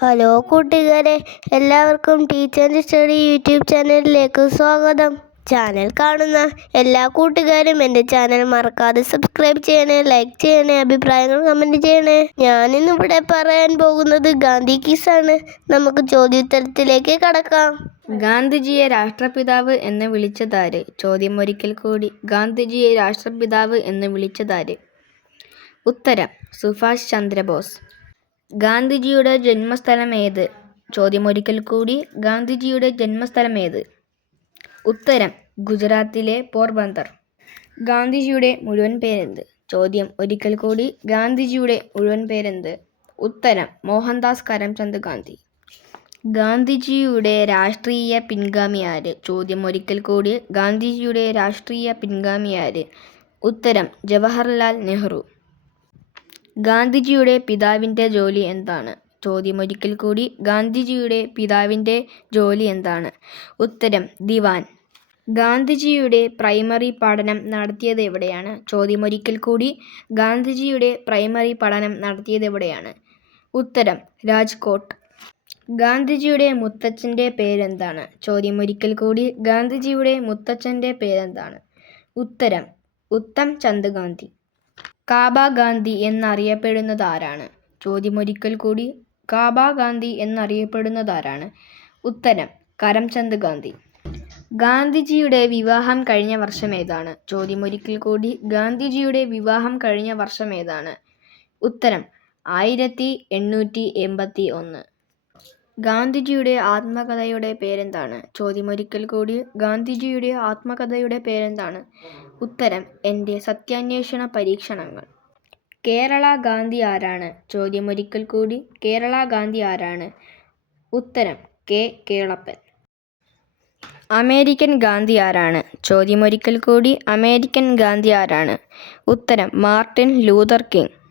Hello കൂട്ടുകാരെ എല്ലാവർക്കും ടീച്ചറിന്റെ സ്റ്റഡി യൂട്യൂബ് ചാനലിലേക്ക് സ്വാഗതം. ചാനൽ കാണുന്ന എല്ലാ കൂട്ടുകാരും എന്റെ ചാനൽ മറക്കാതെ സബ്സ്ക്രൈബ് ചെയ്യണേ ലൈക്ക് ചെയ്യണേ അഭിപ്രായങ്ങൾ കമന്റ് ചെയ്യണേ. ഞാനിന്നിവിടെ പറയാൻ പോകുന്നത് ഗാന്ധി കിസാണ് നമുക്ക് ചോദ്യോത്തരത്തിലേക്ക് കടക്കാം. ഗാന്ധിജിയെ രാഷ്ട്രപിതാവ് എന്ന് വിളിച്ചതാര്? ചോദ്യം ഒരിക്കൽ കൂടി. ഗാന്ധിജിയെ രാഷ്ട്രപിതാവ് എന്ന് വിളിച്ചതാര്? ഉത്തരം സുഭാഷ് ചന്ദ്രബോസ്. ഗാന്ധിജിയുടെ ജന്മസ്ഥലം ഏത് ചോദ്യം ഒരിക്കൽ കൂടി. ഗാന്ധിജിയുടെ ജന്മസ്ഥലം ഏത് ഉത്തരം ഗുജറാത്തിലെ പോർബന്ദർ. ഗാന്ധിജിയുടെ മുഴുവൻ പേരെന്ത്? ചോദ്യം ഒരിക്കൽ കൂടി. ഗാന്ധിജിയുടെ മുഴുവൻ പേരെന്ത്? ഉത്തരം മോഹൻദാസ് കരംചന്ദ് ഗാന്ധി. ഗാന്ധിജിയുടെ രാഷ്ട്രീയ പിൻഗാമി ആര്? ചോദ്യം ഒരിക്കൽ കൂടി. ഗാന്ധിജിയുടെ രാഷ്ട്രീയ പിൻഗാമി ആര്? ഉത്തരം ജവഹർലാൽ നെഹ്റു. ഗാന്ധിജിയുടെ പിതാവിന്റെ ജോലി എന്താണ്? ചോദ്യം ഒരിക്കൽ കൂടി. ഗാന്ധിജിയുടെ പിതാവിന്റെ ജോലി എന്താണ്? ഉത്തരം ദിവാൻ. ഗാന്ധിജിയുടെ പ്രൈമറി പഠനം നടത്തിയത് എവിടെയാണ്? ചോദ്യം ഒരിക്കൽ കൂടി. ഗാന്ധിജിയുടെ പ്രൈമറി പഠനം നടത്തിയത് എവിടെയാണ്? ഉത്തരം രാജ്കോട്ട്. ഗാന്ധിജിയുടെ മുത്തച്ഛന്റെ പേരെന്താണ്? ചോദ്യം ഒരിക്കൽ കൂടി. ഗാന്ധിജിയുടെ മുത്തച്ഛന്റെ പേരെന്താണ്? ഉത്തരം ഉത്തം ചന്ദ് ഗാന്ധി. കാബ ഗാന്ധി എന്നറിയപ്പെടുന്നത് ആരാണ് ചോദ്യമൊരിക്കൽ കൂടി. കാബ ഗാന്ധി എന്നറിയപ്പെടുന്നത് ആരാണ് ഉത്തരം കരംചന്ദ് ഗാന്ധി. ഗാന്ധിജിയുടെ വിവാഹം കഴിഞ്ഞ വർഷം ഏതാണ്? ചോദ്യമൊരിക്കൽ കൂടി. ഗാന്ധിജിയുടെ വിവാഹം കഴിഞ്ഞ വർഷം ഏതാണ്? ഉത്തരം ആയിരത്തി എണ്ണൂറ്റി എൺപത്തി ഒന്ന്. ഗാന്ധിജിയുടെ ആത്മകഥയുടെ പേരെന്താണ്? ചോദ്യമൊരിക്കൽ കൂടി. ഗാന്ധിജിയുടെ ആത്മകഥയുടെ പേരെന്താണ്? ഉത്തരം എന്റെ സത്യാന്വേഷണ പരീക്ഷണങ്ങൾ. കേരള ഗാന്ധി ആരാണ്? ചോദ്യമൊരിക്കൽ കൂടി. കേരള ഗാന്ധി ആരാണ്? ഉത്തരം കെ. കേളപ്പൻ. അമേരിക്കൻ ഗാന്ധി ആരാണ്? ചോദ്യമൊരിക്കൽ കൂടി. അമേരിക്കൻ ഗാന്ധി ആരാണ്? ഉത്തരം മാർട്ടിൻ ലൂതർ കിങ്.